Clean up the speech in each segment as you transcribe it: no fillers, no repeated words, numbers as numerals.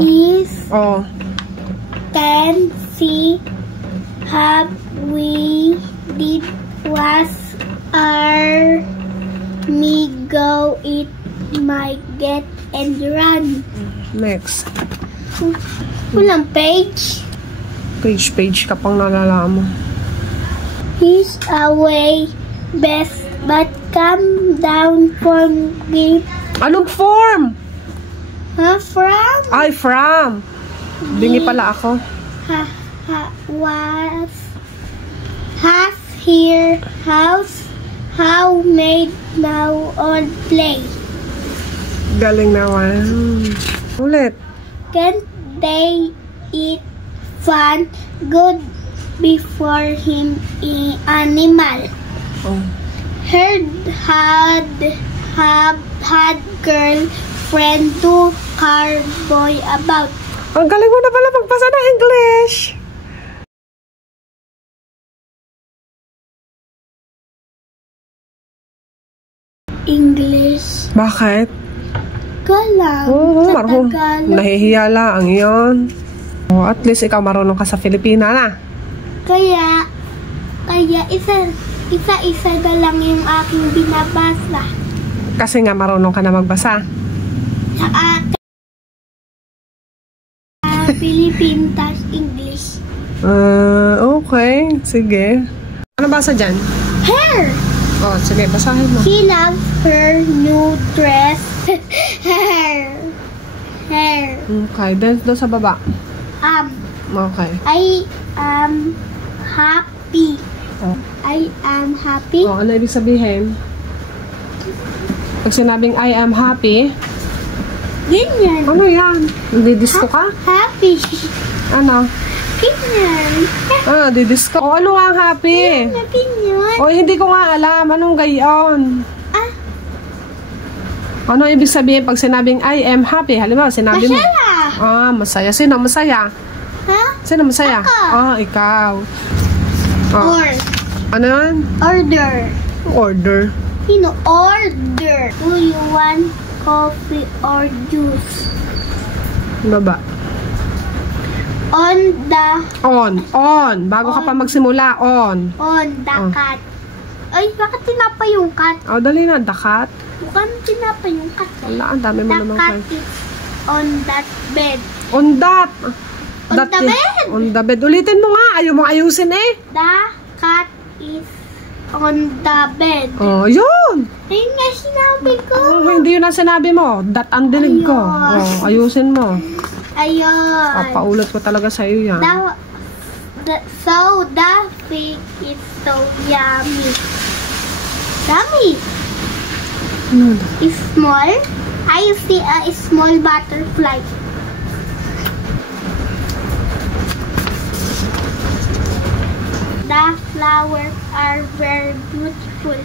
is can see have we did was our me go eat my get and run. Next. Walang page. Page ka pang nalala mo. He's away best but come down from the... Anong form? From? Ay, from. Bingi pala ako. Has here house how made now on play. Galing naman. Ulit. Can they eat fun good before him animal? Her had girlfriend to carboy about. Ang galing mo na pala magbasa ng English. English. Bakit? Galang. Marunong. Nahihiya lang yun. At least ikaw marunong ka sa Filipina na. Kaya isa-isa na lang yung aking binabasa. Kasi nga marunong ka na magbasa. Sa akin, Philippine tas English. Okay. Sige. Ano basa dyan? Hair! Sige, basahin mo. She loves her new dress. Hair. Okay, then doon sa baba. Okay. I am happy. I am happy. Ano ibig sabihin? Pag sinabing I am happy, ganyan. ano yan? Didisco ka? Happy. Ano? Ganyan. Didisco. Ano nga ang happy? Ganyan. Hindi ko nga alam. Anong gayon? Ano ibig sabihin pag sinabing I am happy? Halimbawa, sinabi mo. Masaya. Masaya. Sino masaya? Sino masaya? Ako. Ikaw. Ano yan? Order. Order. Do you want coffee or juice? Baba. On. Bago ka pa magsimula, on. On the cat. Ay, bakit tinapa yung cat? Dali na, the cat. Mukhang tinapa yung cat. Wala, ang dami mo naman. The cat is on that bed. On that. On the bed. On the bed. Ulitin mo nga. Ayaw mo ayusin eh. The cat is on the bed. Yun. Ayun nga sinabi ko. Hindi yun ang sinabi mo. That ang dinig ko. Ayusin mo. Ayun. Paulit ko talaga sa iyo yan. So the fish is so yummy. Yummy. Is small. I see a small butterfly. The flowers are very beautiful.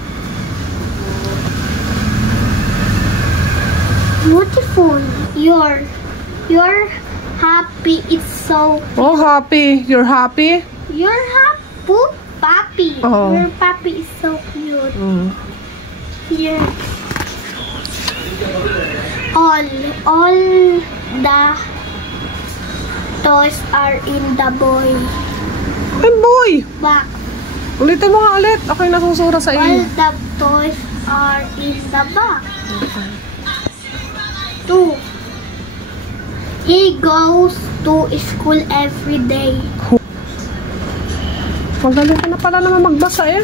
You're happy. It's so cute. Happy. You're happy? You're happy, puppy. Your puppy is so cute. Here. All the toys are in the boy. Boy! Back. Ulitin mo nga ulit. Ako yung nasusura sa iyo. All the toys are in the back. 2. He goes to school every day. Magaling ka na pala naman magbasa eh.